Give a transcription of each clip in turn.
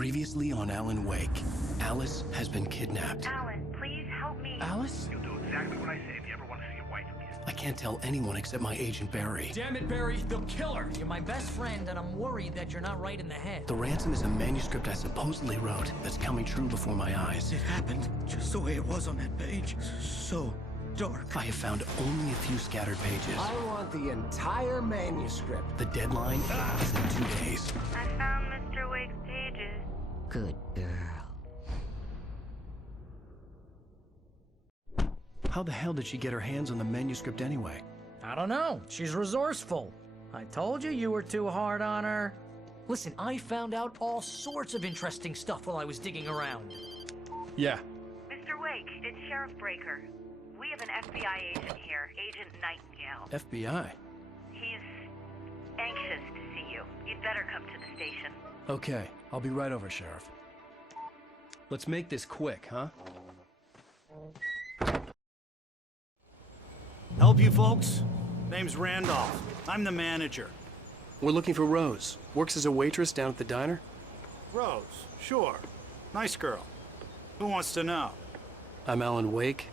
Previously on Alan Wake, Alice has been kidnapped. Alan, please help me. Alice? You'll do exactly what I say if you ever want to see your wife again. I can't tell anyone except my agent Barry. Damn it, Barry, they'll kill her. You're my best friend, and I'm worried that you're not right in the head. The ransom is a manuscript I supposedly wrote that's coming true before my eyes. It happened just the way it was on that page. So dark. I have found only a few scattered pages. I want the entire manuscript. The deadline is in 2 days. I found Mr. Wake's pages. Good girl. How the hell did she get her hands on the manuscript anyway? I don't know. She's resourceful. I told you were too hard on her. Listen, I found out all sorts of interesting stuff while I was digging around. Yeah. Mr. Wake, it's Sheriff Breaker. We have an FBI agent here, Agent Nightingale. FBI? He's anxious to see you. You'd better come to the station. Okay, I'll be right over, Sheriff. Let's make this quick, huh? Help you folks? Name's Randolph. I'm the manager. We're looking for Rose. Works as a waitress down at the diner. Rose, sure. Nice girl. Who wants to know? I'm Alan Wake.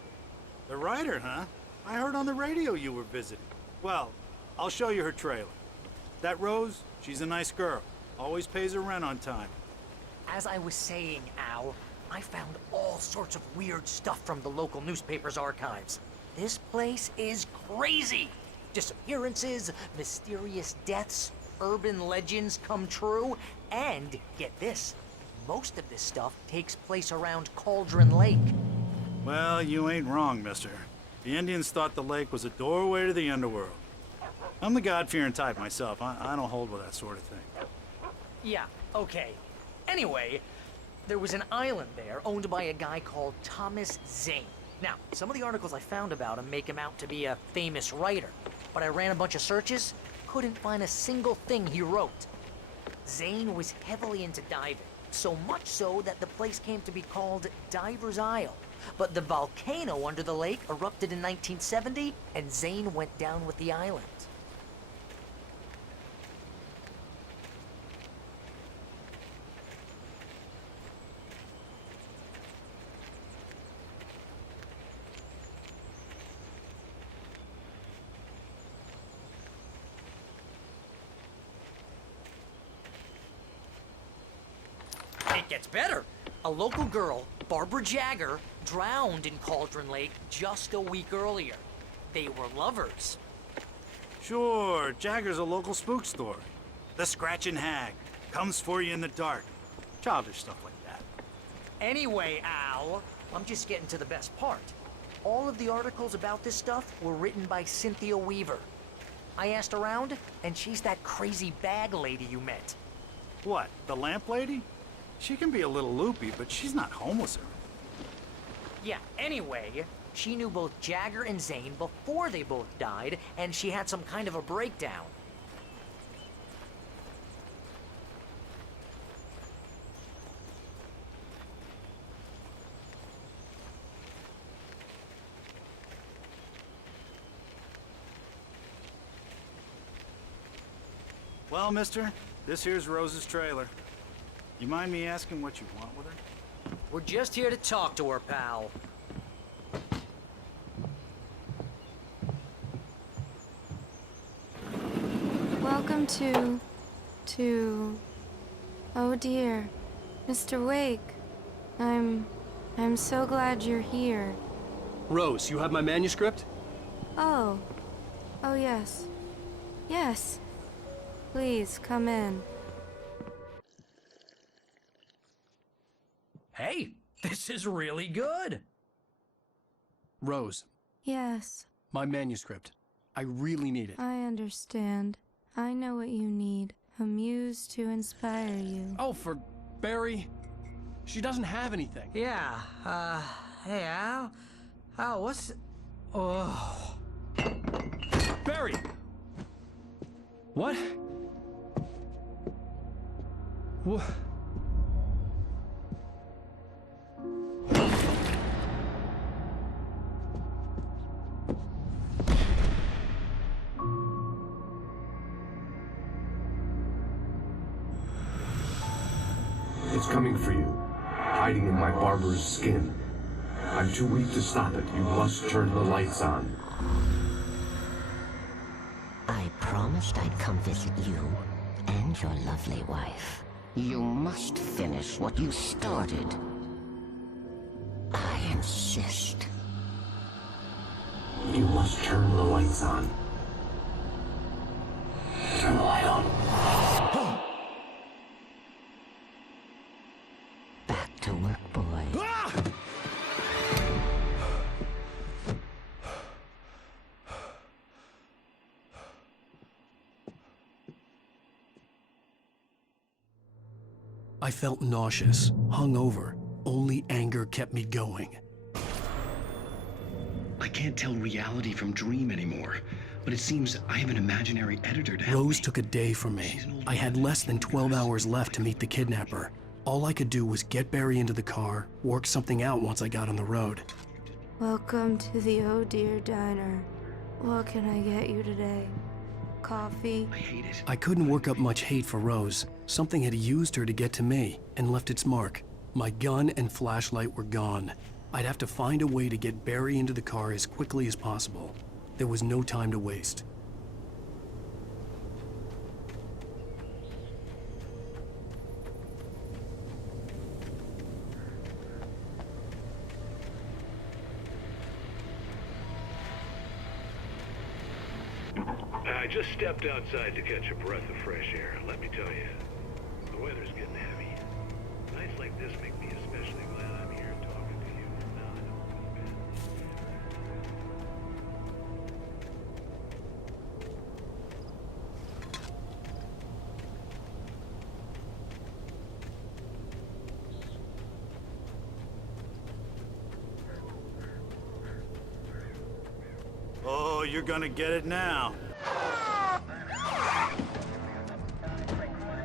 The writer, huh? I heard on the radio you were visiting. Well, I'll show you her trailer. That Rose, she's a nice girl. Always pays her rent on time. As I was saying, Al, I found all sorts of weird stuff from the local newspaper's archives. This place is crazy. Disappearances, mysterious deaths, urban legends come true, and get this, most of this stuff takes place around Cauldron Lake. Well, you ain't wrong, mister. The Indians thought the lake was a doorway to the underworld. I'm the God-fearing type myself. I don't hold with that sort of thing. Yeah, okay. Anyway, there was an island there owned by a guy called Thomas Zane. Now, some of the articles I found about him make him out to be a famous writer, but I ran a bunch of searches, couldn't find a single thing he wrote. Zane was heavily into diving, so much so that the place came to be called Diver's Isle. But the volcano under the lake erupted in 1970, and Zane went down with the island. It gets better. A local girl, Barbara Jagger, drowned in Cauldron Lake just a week earlier. They were lovers. Sure, Jagger's a local spook story. The Scratching Hag comes for you in the dark. Childish stuff like that. Anyway, Al, I'm just getting to the best part. All of the articles about this stuff were written by Cynthia Weaver. I asked around, and she's that crazy bag lady you met. What, the lamp lady? She can be a little loopy, but she's not homeless or Yeah, anyway, she knew both Jagger and Zane before they both died, and she had some kind of a breakdown. Well, mister, this here's Rose's trailer. You mind me asking what you want with her? We're just here to talk to her, pal. Welcome to... Oh dear, Mr. Wake. I'm so glad you're here. Rose, you have my manuscript? Oh. Oh yes. Yes. Please, come in. Hey, this is really good. Rose, Yes, my manuscript. I really need it. I understand. I know what you need. A muse to inspire you. Oh, for Barry. She doesn't have anything. Yeah, hey, Al? Al, what's... Oh... Barry! What? What? It's coming for you, hiding in my barber's skin. I'm too weak to stop it. You must turn the lights on. I promised I'd come visit you and your lovely wife. You must finish what you started. I insist. You must turn the lights on. Turn the light on. Back to work, boy. I felt nauseous, hungover. Only anger kept me going. I can't tell reality from dream anymore, but it seems I have an imaginary editor to help Rose me. took a day from me. I had less than 12 hours left to meet the kidnapper. All I could do was get Barry into the car, work something out once I got on the road. Welcome to the Oh Dear Diner. What can I get you today? Coffee? I hate it. I couldn't work up much hate for Rose. Something had used her to get to me and left its mark. My gun and flashlight were gone. I'd have to find a way to get Barry into the car as quickly as possible. There was no time to waste. I just stepped outside to catch a breath of fresh air. Let me tell you, the weather's getting heavy. Nights like this make me especially glad I'm here talking to you. Now I don't feel bad. Oh, you're gonna get it now.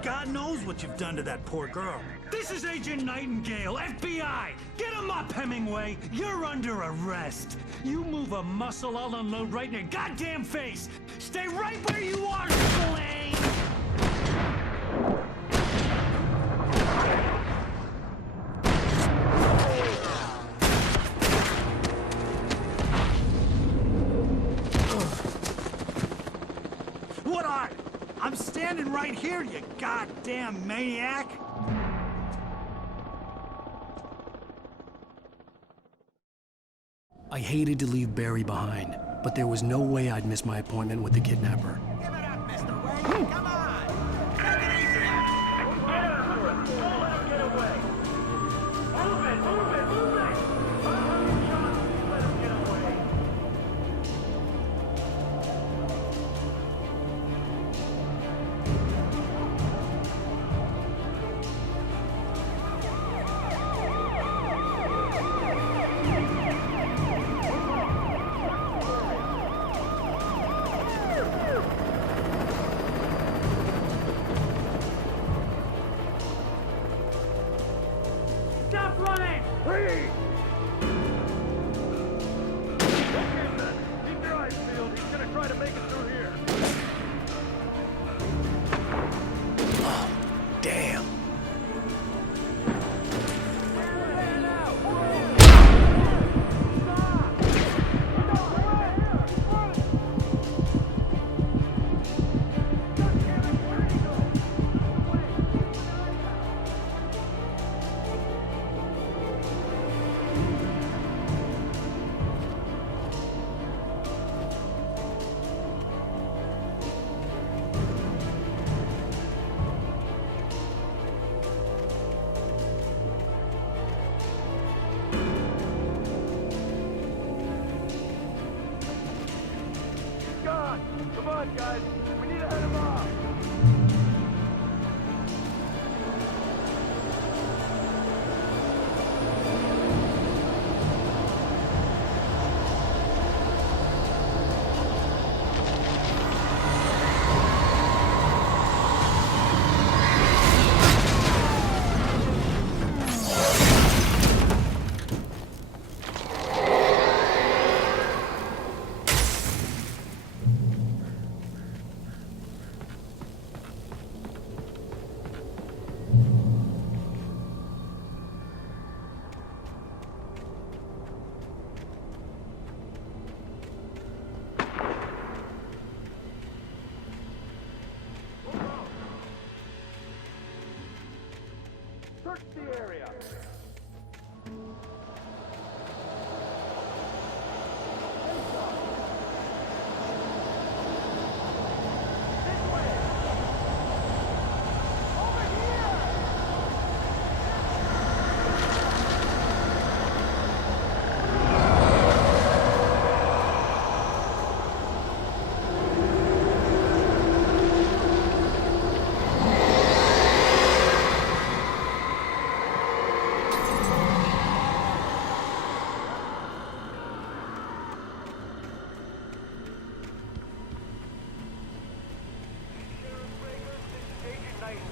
God knows what you've done to that poor girl. This is Agent Nightingale, FBI! Get him up, Hemingway! You're under arrest! You move a muscle, I'll unload right in your goddamn face! Stay right where you are, Slane! What are? I'm standing right here, you goddamn maniac! I hated to leave Barry behind, but there was no way I'd miss my appointment with the kidnapper. Give it up, Mr. Wayne. Come on. Take it easy. Don't let him get away. Move it, move it, move it. John, let him get away. Stop running! Please! Okay, then. Keep your eyes peeled. He's gonna try to make it through here. Damn! God! Come on, guys! We need to head him off! Search the area.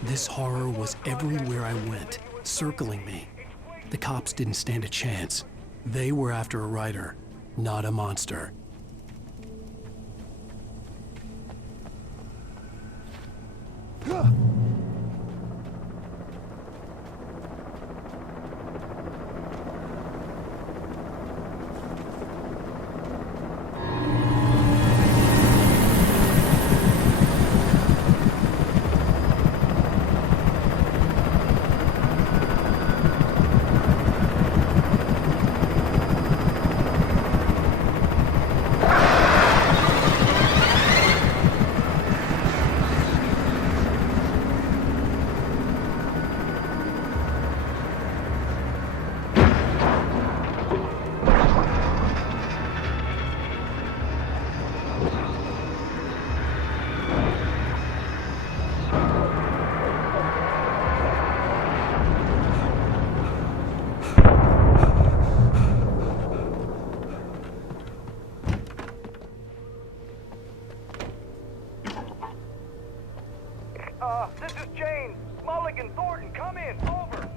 This horror was everywhere I went, circling me. The cops didn't stand a chance. They were after a writer, not a monster. This is James. Mulligan, Thornton, come in. Over.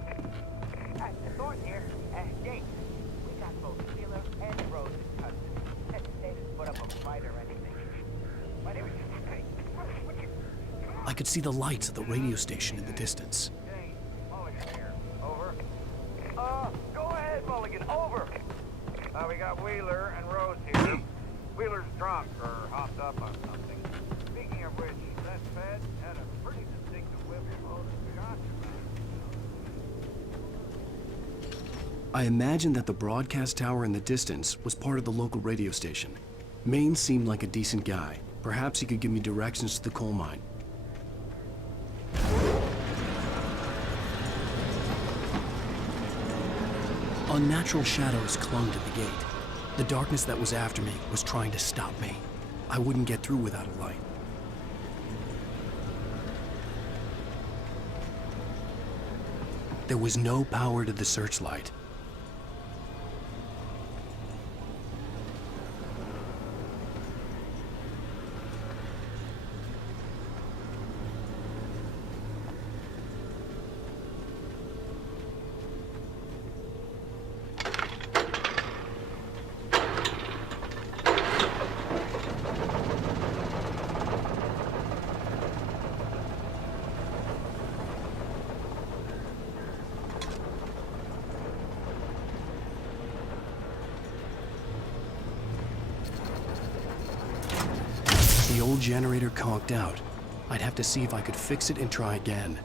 Thornton here. James, we got both Wheeler and Rose in custody. They didn't put up a fight or anything. My name is... Hey, what you... I could see the lights of the radio station in the distance. James, Mulligan here. Over. Go ahead, Mulligan. Over. We got Wheeler and Rose here. Wheeler's drunk or hopped up on something. Speaking of which, that Fed had a pretty distinctive whip load of shots. I imagined that the broadcast tower in the distance was part of the local radio station. Maine seemed like a decent guy. Perhaps he could give me directions to the coal mine. Unnatural shadows clung to the gate. The darkness that was after me was trying to stop me. I wouldn't get through without a light. There was no power to the searchlight. The old generator conked out. I'd have to see if I could fix it and try again.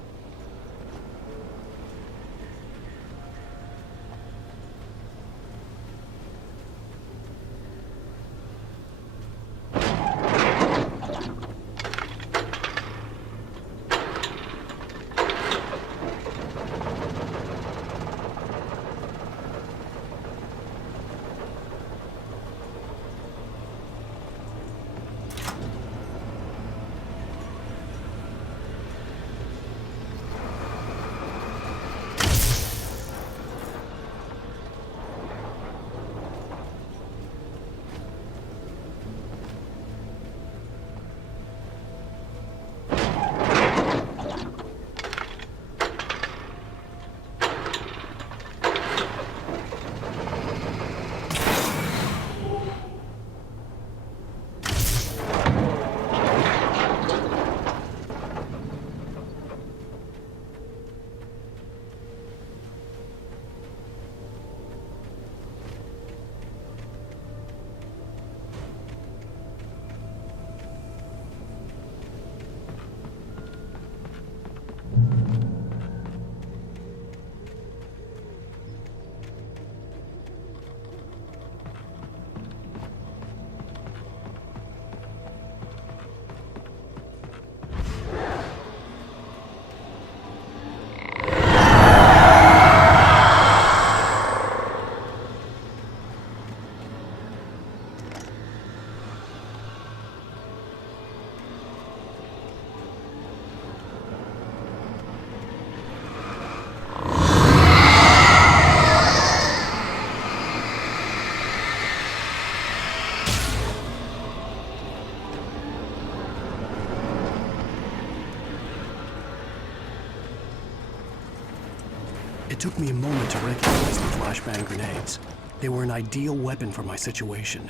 It took me a moment to recognize the flashbang grenades. They were an ideal weapon for my situation.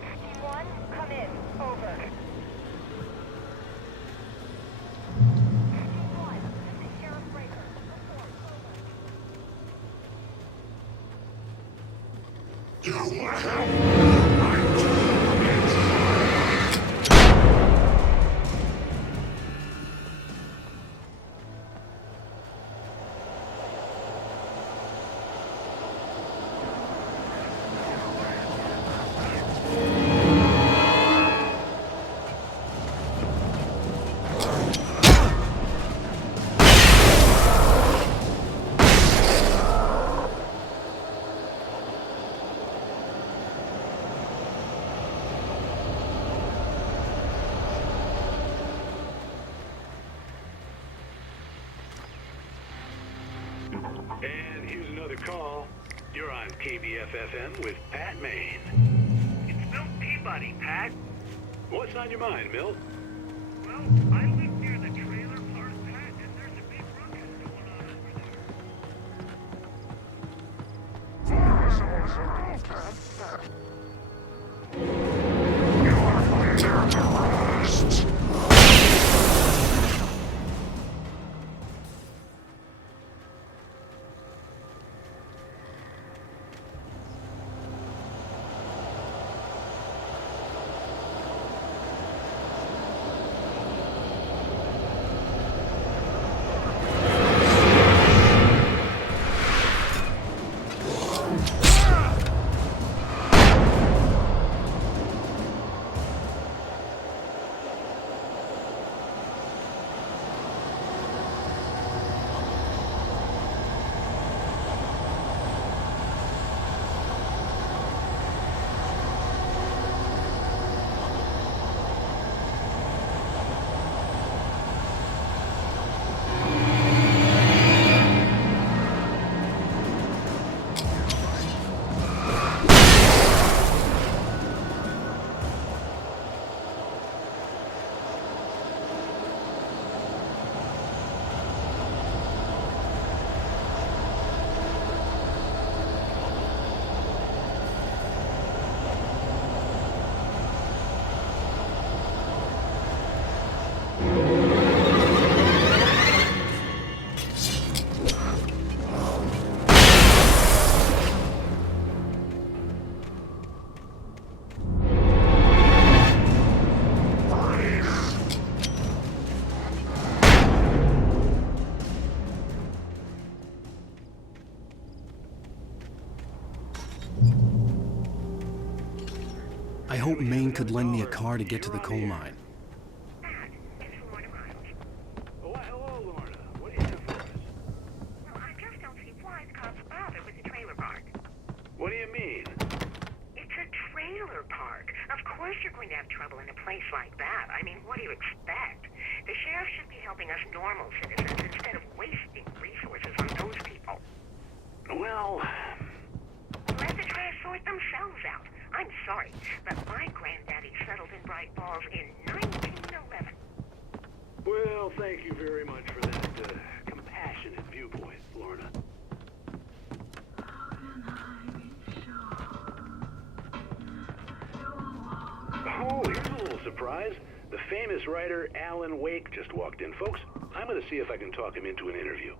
Team 1, come in. Over. Team 1, this is Sheriff Breaker. Report. And here's another call. You're on KBFFM with Pat Maine. It's Milt Peabody, Pat. What's on your mind, Milt? Well, I live near the trailer park, Pat, and there's a big ruckus going on over there. I hope Maine could lend me a car to get to the coal mine. Oh, hello, Lorna. What do you have for us? Well, I just don't see why the cops bother with the trailer park. What do you mean? It's a trailer park. Of course you're going to have trouble in a place like that. I mean, what do you expect? The sheriff should be helping us normal citizens instead of wasting resources on those people. Well, Let the trash sort themselves out. I'm sorry, but my granddaddy settled in Bright Falls in 1911. well, thank you very much for that compassionate viewpoint, Lorna. Oh, here's a little surprise. The famous writer Alan Wake just walked in. Folks, I'm going to see if I can talk him into an interview.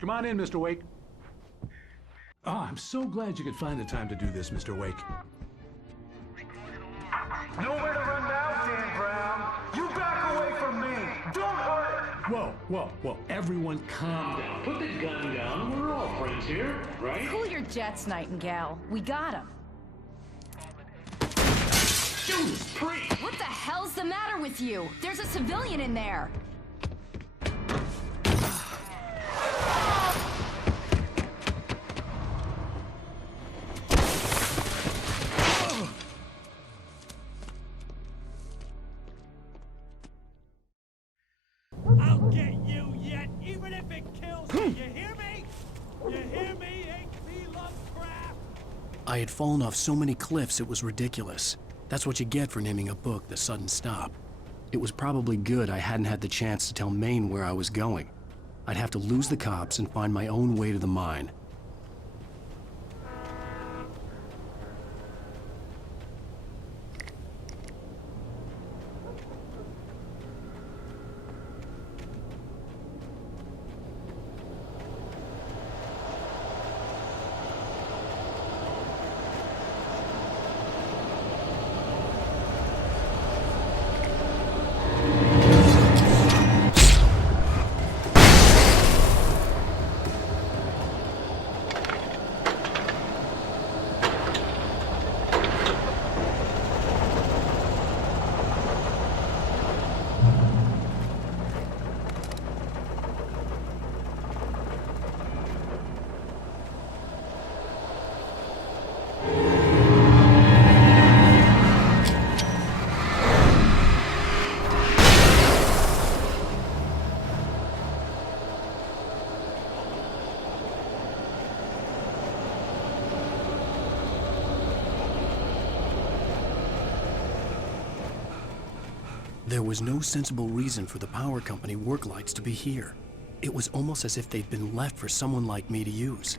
Come on in, Mr. Wake. Oh, I'm so glad you could find the time to do this, Mr. Wake. Nowhere to run now, Dan Brown. You back away from me. Don't hurt. Whoa. Everyone calm down. Put the gun down. We're all friends here, right? Cool your jets, Nightingale. We got him. Judas Priest! What the hell's the matter with you? There's a civilian in there. I'll get you yet, even if it kills you. You hear me? You hear me, H.P. Lovecraft? I had fallen off so many cliffs it was ridiculous. That's what you get for naming a book The Sudden Stop. It was probably good I hadn't had the chance to tell Maine where I was going. I'd have to lose the cops and find my own way to the mine. There was no sensible reason for the power company work lights to be here. It was almost as if they'd been left for someone like me to use.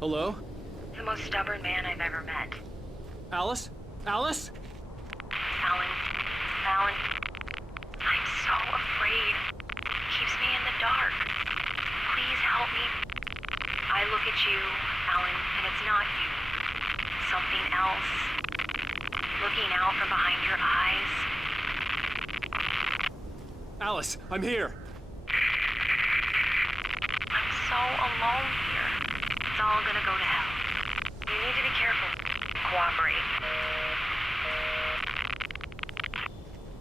Hello? The most stubborn man I've ever met. Alice? Alice? Alan, I'm so afraid. Keeps me in the dark. Please help me. I look at you, Alan, and it's not you. Something else. Looking out from behind your eyes. Alice, I'm here. I'm so alone here. It's all gonna go to hell. You need to be careful. Cooperate.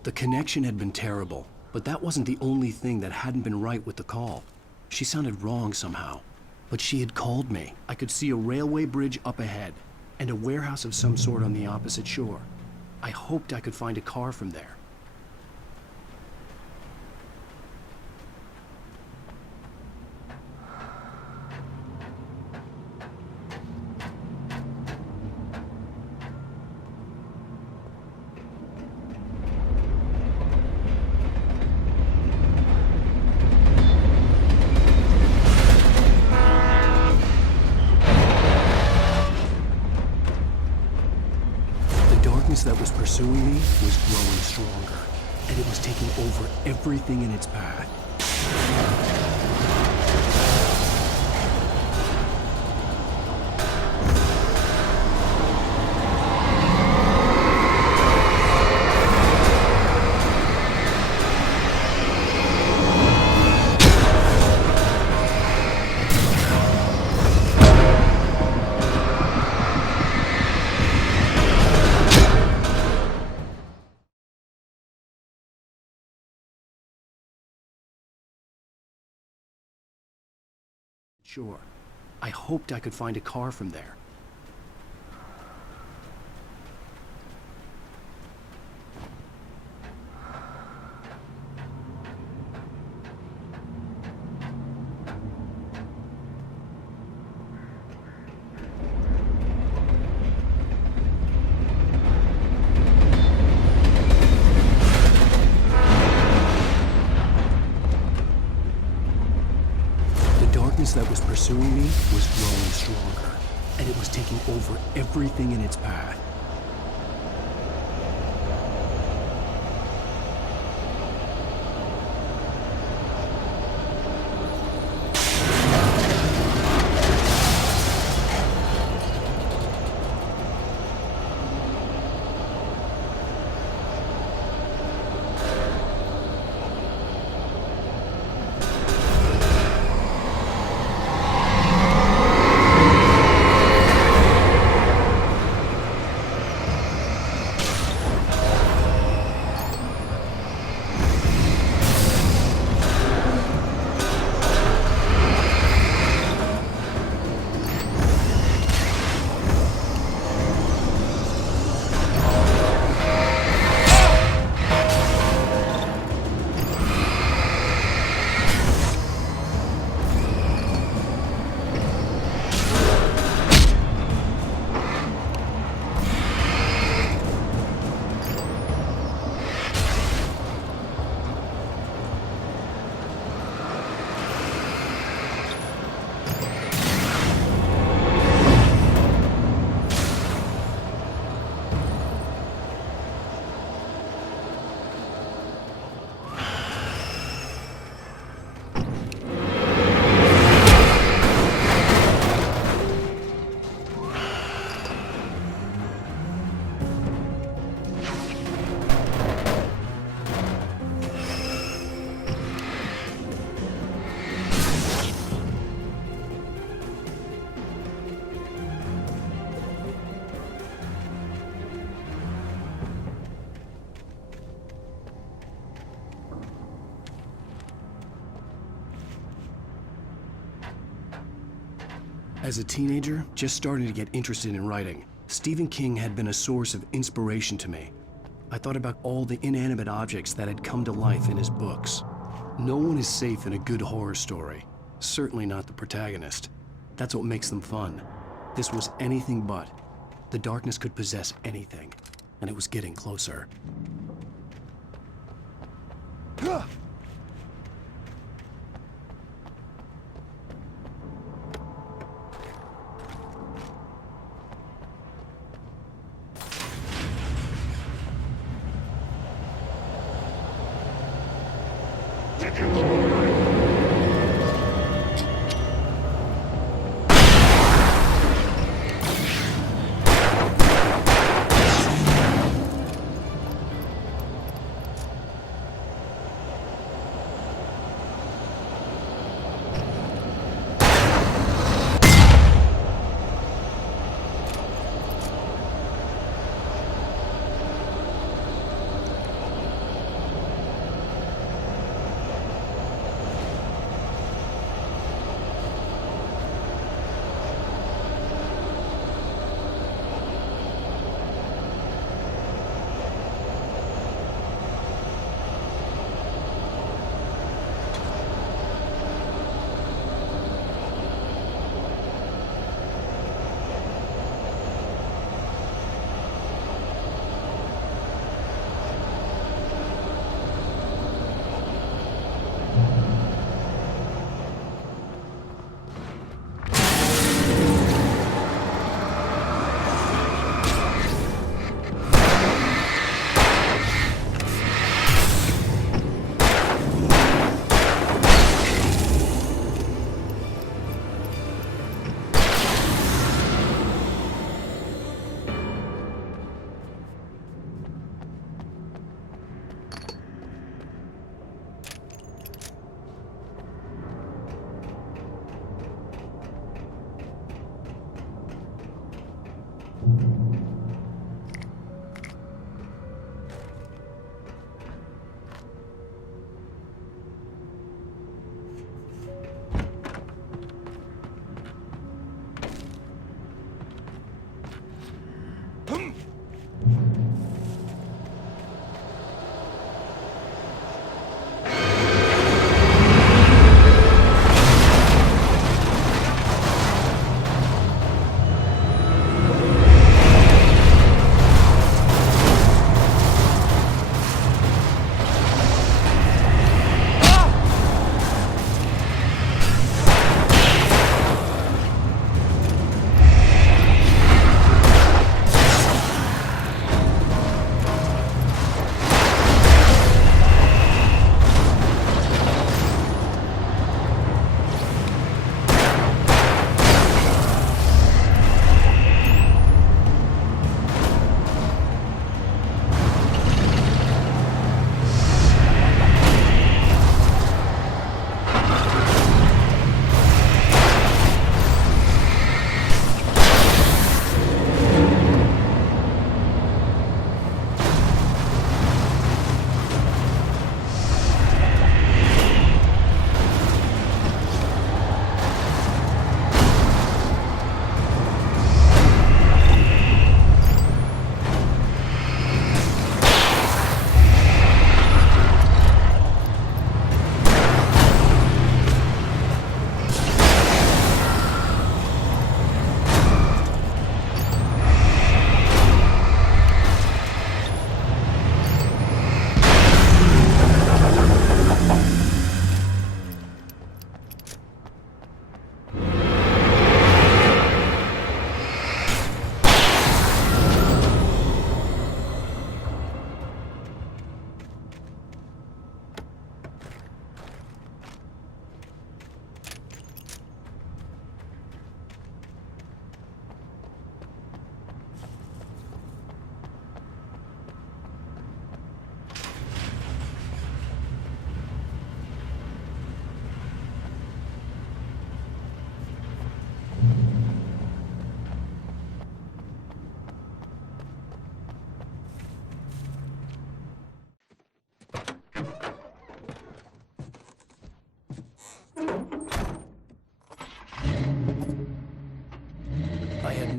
The connection had been terrible, but that wasn't the only thing that hadn't been right with the call. She sounded wrong somehow, but she had called me. I could see a railway bridge up ahead, and a warehouse of some sort on the opposite shore. I hoped I could find a car from there. That was pursuing me was growing stronger, and it was taking over everything in its path. Sure. I hoped I could find a car from there. That was pursuing me was growing stronger, and it was taking over everything in its path. As a teenager, just starting to get interested in writing, Stephen King had been a source of inspiration to me. I thought about all the inanimate objects that had come to life in his books. No one is safe in a good horror story. Certainly not the protagonist. That's what makes them fun. This was anything but. The darkness could possess anything, and it was getting closer.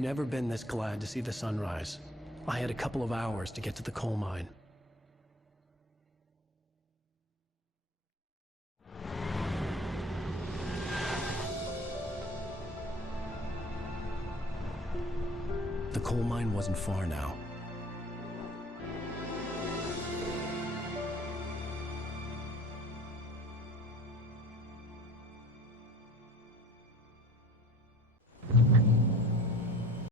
never been this glad to see the sunrise. I had a couple of hours to get to the coal mine. The coal mine wasn't far now.